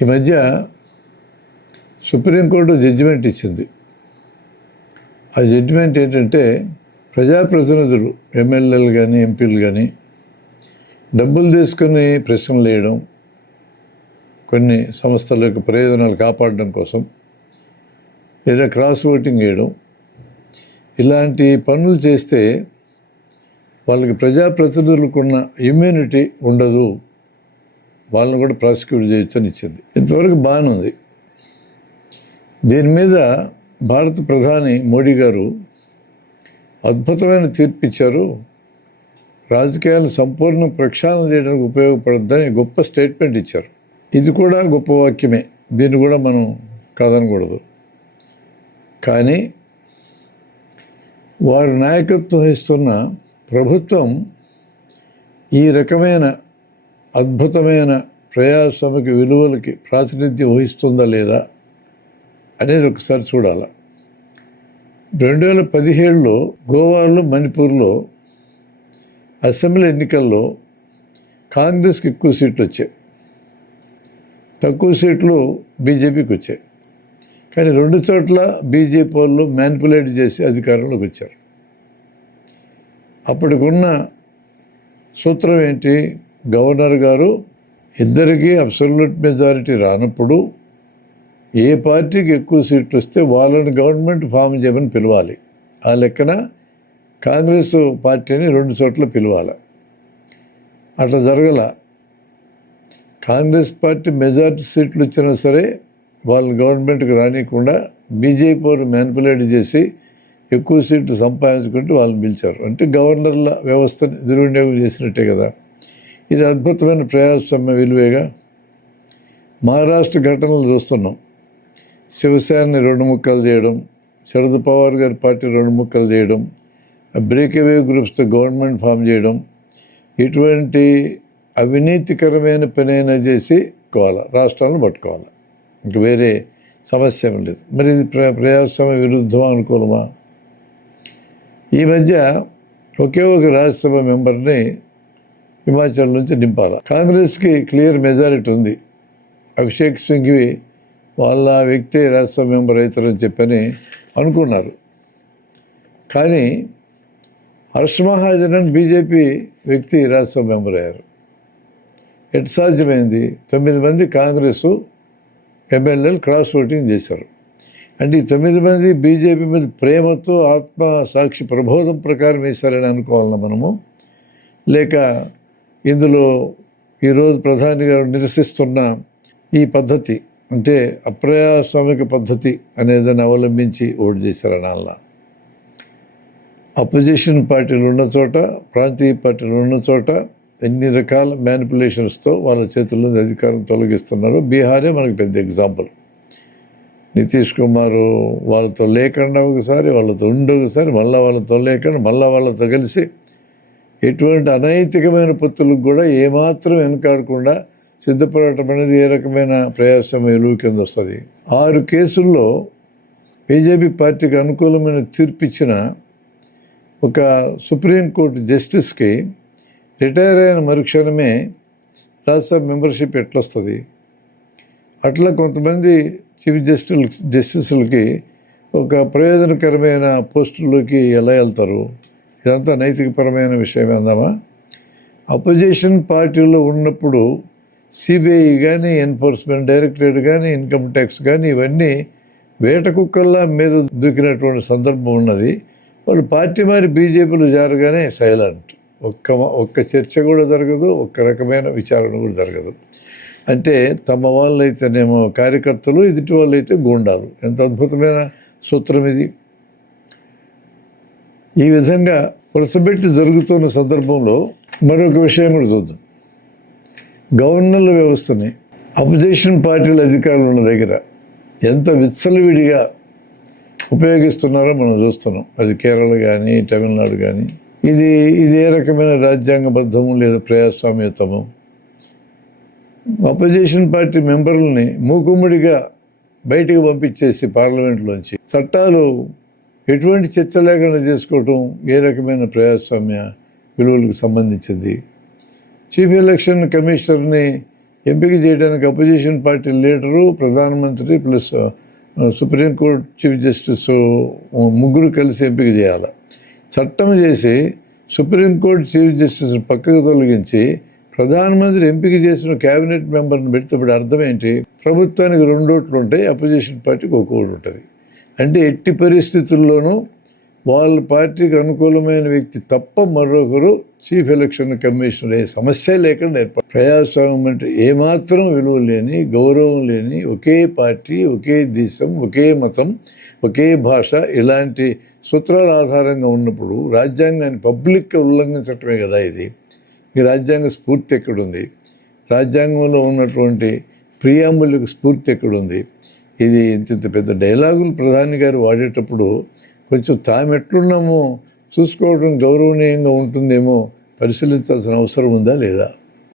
ఈ మధ్య supreme court judgement ఇచ్చింది. ఆ జడ్జిమెంట్ ఏంటంటే, ప్రజాప్రతినిధులు ఎమ్మెల్యేలు కానీ ఎంపీలు కానీ డబ్బులు తీసుకుని ప్రశ్నలు వేయడం, కొన్ని సంస్థల యొక్క ప్రయోజనాలు కాపాడడం కోసం, లేదా క్రాస్ ఓటింగ్ వేయడం, ఇలాంటి పనులు చేస్తే వాళ్ళకి ప్రజాప్రతినిధులకున్న ఇమ్యూనిటీ ఉండదు, వాళ్ళని కూడా ప్రాసిక్యూట్ చేయొచ్చు అని ఇచ్చింది. ఇంతవరకు బాగానే ఉంది. దీని మీద భారత ప్రధాని మోడీ గారు అద్భుతమైన తీర్పు ఇచ్చారు. రాజకీయాలు సంపూర్ణ ప్రక్షాళన చేయడానికి ఉపయోగపడుతుందని గొప్ప స్టేట్మెంట్ ఇచ్చారు. ఇది కూడా గొప్ప వాక్యమే, దీన్ని కూడా మనం కాదనకూడదు. కానీ వారు నాయకత్వం వహిస్తున్న ప్రభుత్వం ఈ రకమైన అద్భుతమైన ప్రజాస్వామిక విలువలకి ప్రాతినిధ్యం వహిస్తుందా లేదా అనేది ఒకసారి చూడాలి. 2017లో గోవాలో, మణిపూర్లో అసెంబ్లీ ఎన్నికల్లో కాంగ్రెస్కి ఎక్కువ సీట్లు వచ్చాయి, తక్కువ సీట్లు బీజేపీకి వచ్చాయి. కానీ 2 చోట్ల బీజేపీ వాళ్ళు మ్యానిపులేట్ చేసి అధికారంలోకి వచ్చారు. అప్పటికున్న సూత్రం ఏంటి? గవర్నర్ గారు ఇద్దరికీ అబ్సల్యూట్ మెజారిటీ రానప్పుడు ఏ పార్టీకి ఎక్కువ సీట్లు వస్తే వాళ్ళని గవర్నమెంట్ ఫామ్ చేయమని పిలవాలి. ఆ లెక్కన కాంగ్రెస్ పార్టీని 2 చోట్ల పిలవాలి. అట్లా జరగల. కాంగ్రెస్ పార్టీ మెజారిటీ సీట్లు వచ్చినా సరే వాళ్ళని గవర్నమెంట్కి రానియకుండా బీజేపీ వారు మ్యానిపులేట్ చేసి ఎక్కువ సీట్లు సంపాదించుకుంటూ వాళ్ళని పిలిచారు. అంటే గవర్నర్ల వ్యవస్థని దుర్వినియోగం చేసినట్టే కదా. ఇది అద్భుతమైన ప్రజాస్వామ్య విలువేగా. మహారాష్ట్ర ఘటనలు చూస్తున్నాం. శివసేనని 2 ముక్కలు చేయడం, శరద్ పవార్ గారి పార్టీ 2 ముక్కలు చేయడం, బ్రేక్అవే గ్రూప్స్తో గవర్నమెంట్ ఫామ్ చేయడం, ఇటువంటి అవినీతికరమైన పనైనా చేసి రాష్ట్రాలను పట్టుకోవాలి. ఇంక వేరే సమస్య ఏం లేదు. మరి ఇది ప్రజాస్వామ్య విరుద్ధమా, అనుకూలమా? ఈ మధ్య ఒకే ఒక రాజ్యసభ మెంబర్ని హిమాచల్ నుంచి నింపాలి. కాంగ్రెస్కి క్లియర్ మెజారిటీ ఉంది. అభిషేక్ సింఘ్వి వాళ్ళ వ్యక్తి రాజ్యసభ మెంబర్ అవుతారని చెప్పని అనుకున్నారు. కానీ హర్ష్ మహాజన్ బీజేపీ వ్యక్తి రాజ్యసభ మెంబర్ అయ్యారు. ఎట్ సాధ్యమైంది? 9 మంది కాంగ్రెస్ ఎమ్మెల్యేలు క్రాస్ ఓటింగ్ చేశారు. అంటే ఈ 9 మంది బీజేపీ మీద ప్రేమతో ఆత్మ సాక్షి ప్రబోధం ప్రకారం వేశారని అనుకోవాలన్నా మనము, లేక ఇందులో ఈరోజు ప్రధాని గారు నిరసిస్తున్న ఈ పద్ధతి అంటే అప్రజాస్వామిక పద్ధతి అనేదాన్ని అవలంబించి ఓటు చేశారని అలా. అపోజిషన్ పార్టీలు ఉన్న చోట, ప్రాంతీయ పార్టీలు ఉన్న చోట ఎన్ని రకాల మ్యానిపులేషన్స్తో వాళ్ళ చేతుల్లో అధికారం తొలగిస్తున్నారు. బీహారే మనకు పెద్ద ఎగ్జాంపుల్. నితీష్ కుమార్ వాళ్ళతో లేకుండా ఒకసారి, వాళ్ళతో ఉండి ఒకసారి, మళ్ళీ వాళ్ళతో లేకుండా, మళ్ళీ వాళ్ళతో కలిసి ఎటువంటి అనైతికమైన పొత్తులకు కూడా ఏమాత్రం వెనకాడకుండా సిద్ధపడటం అనేది ఏ రకమైన ప్రజాస్వామ్య విలువ కింద వస్తుంది. 6 కేసుల్లో బీజేపీ పార్టీకి అనుకూలమైన తీర్పిచ్చిన ఒక సుప్రీంకోర్టు జస్టిస్కి రిటైర్ అయిన మరుక్షణమే రాజ్యసభ మెంబర్షిప్ ఎట్లొస్తుంది? అట్లా కొంతమంది చీఫ్ జస్టిస్లకి ఒక ప్రయోజనకరమైన పోస్టుల్లోకి ఎలా వెళ్తారు? ఇదంతా నైతికపరమైన విషయం అందామా? అపోజిషన్ పార్టీలో ఉన్నప్పుడు సిబిఐ కానీ, ఎన్ఫోర్స్మెంట్ డైరెక్టరేట్ కానీ, ఇన్కమ్ ట్యాక్స్ కానీ ఇవన్నీ వేట కుక్కల్లా మీద దూకినటువంటి సందర్భం ఉన్నది. వాళ్ళు పార్టీ మారి బీజేపీలో చేరగానే సైలెంట్. ఒక్క చర్చ కూడా జరగదు, ఒక్క రకమైన విచారణ కూడా జరగదు. అంటే తమ వాళ్ళు అయితేనేమో కార్యకర్తలు, ఎదుటి వాళ్ళు అయితే గూండాలు. ఎంత అద్భుతమైన సూత్రం ఇది! ఈ విధంగా వరుసపెట్టి జరుగుతున్న సందర్భంలో మరొక విషయం కూడా చూద్దాం. గవర్నర్ల వ్యవస్థని అపోజిషన్ పార్టీల అధికారులు ఉన్న దగ్గర ఎంత విచ్చలవిడిగా ఉపయోగిస్తున్నారో మనం చూస్తున్నాం. అది కేరళ కానీ, తమిళనాడు కానీ. ఇది ఏ రకమైన రాజ్యాంగబద్ధము లేదా ప్రజాస్వామ్యతము? అపోజిషన్ పార్టీ మెంబర్లని మూకుమ్మడిగా బయటికి పంపించేసి పార్లమెంట్లోంచి చట్టాలు ఎటువంటి చర్చ లేకుండా చేసుకోవటం ఏ రకమైన ప్రజాస్వామ్య విలువలకు సంబంధించింది? చీఫ్ ఎలక్షన్ కమిషనర్ని ఎంపిక చేయడానికి అపోజిషన్ పార్టీ లీడరు, ప్రధానమంత్రి ప్లస్ సుప్రీంకోర్టు చీఫ్ జస్టిస్ ముగ్గురు కలిసి ఎంపిక చేయాలి. చట్టం చేసి సుప్రీంకోర్టు చీఫ్ జస్టిస్ పక్కకు తొలగించి ప్రధానమంత్రి ఎంపిక చేసిన క్యాబినెట్ మెంబర్ని పెడితే ఇప్పుడు అర్థం ఏంటి? ప్రభుత్వానికి 2 ఓట్లు ఉంటాయి, అపోజిషన్ పార్టీకి 1 ఓటు ఉంటుంది. అంటే ఎట్టి పరిస్థితుల్లోనూ వాళ్ళ పార్టీకి అనుకూలమైన వ్యక్తి తప్ప మరొకరు చీఫ్ ఎలక్షన్ కమిషనర్ అయ్యే సమస్య లేకుండా ఏర్పడు. ప్రజాస్వామ్యం అంటే ఏమాత్రం విలువ లేని, గౌరవం లేని, ఒకే పార్టీ, ఒకే దేశం, ఒకే మతం, ఒకే భాష ఇలాంటి సూత్రాల ఆధారంగా ఉన్నప్పుడు రాజ్యాంగాన్ని పబ్లిక్గా ఉల్లంఘించటమే కదా ఇది. ఈ రాజ్యాంగ స్ఫూర్తి ఎక్కడుంది? రాజ్యాంగంలో ఉన్నటువంటి ప్రియాంబుల్కి స్ఫూర్తి ఎక్కడుంది? ఇది ఇంత పెద్ద డైలాగులు ప్రధాని గారు వాడేటప్పుడు కొంచెం తాము ఎట్లున్నామో చూసుకోవడం గౌరవనీయంగా ఉంటుందేమో పరిశీలించాల్సిన అవసరం ఉందా లేదా?